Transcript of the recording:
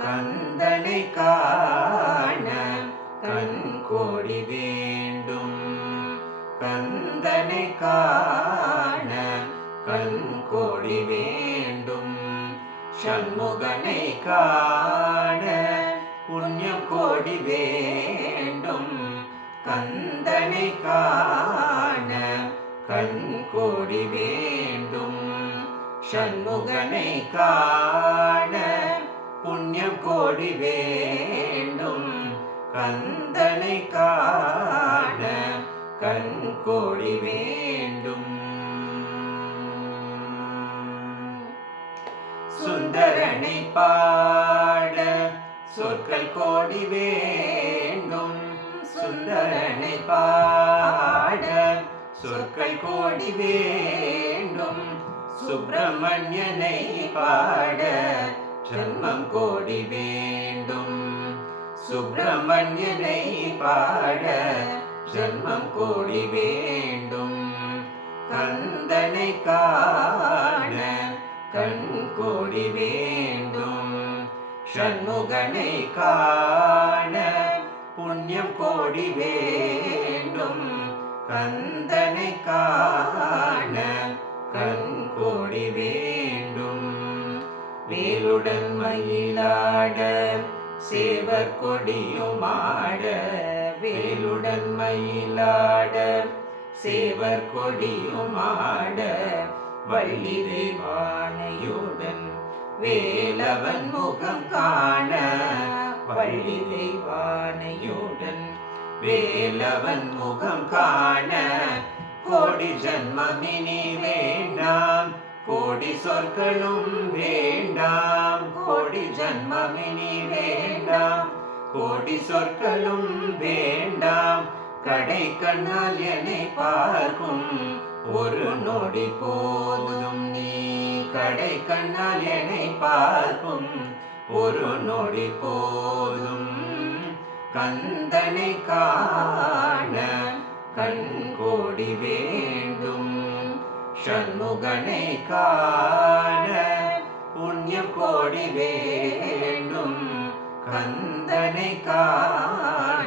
கந்தனை காண கண் கோடி வேண்டும். கந்தனை காண கண் கோடி வேண்டும். சண்முகனை காண புண்ணியம் கோடி வேண்டும். கந்தனை காண கண் கோடி வேண்டும். சண்முகனை காண கோடி வேண்டும். கந்தனை காண கண் கோடி வேண்டும். சுந்தரனை பாட சொற்கள் கோடி வேண்டும். சுந்தரனை பாட சொற்கள் கோடி வேண்டும். சுப்பிரமணியனை பாட ஜன்மம் கோடி வேண்டும் சுப்பிரமணியனை பாட ஜன்மம் கூடி வேண்டும். கந்தனை காண கண் கூடி வேண்டும். ஷண்முகனை காண புண்ணியம் கோடி வேண்டும். கந்தனை காண கண் கோடி வேண்டும். வேலுடன் மயிலாட சேவர் கொடியுமாட வேலுடன் மயிலாட சேவர் கொடியுமாட வள்ளி தெய்வானையுடன் வேலவன் முகம் காண வள்ளி தெய்வானையுடன் வேலவன் முகம் காண. கோடி ஜன்மமினி வேண்டாம் கோடி சொற்களும் வேண்டாம். ஜன்மமினி வேண்டாம் கோடி சொற்களும் வேண்டாம் கடை கண்ணால் என்னை பார்க்கும். ஒரு நொடி போதும் நீ கடை கண்ணால் என்னை பார்க்கும். ஒரு நொடி போதும் கந்தனை காண கண் கோடி வேண்டும். ஷண்முகனை காண புண்ணியம் கோடி வேண்டும். கந்தனை வேண்டும்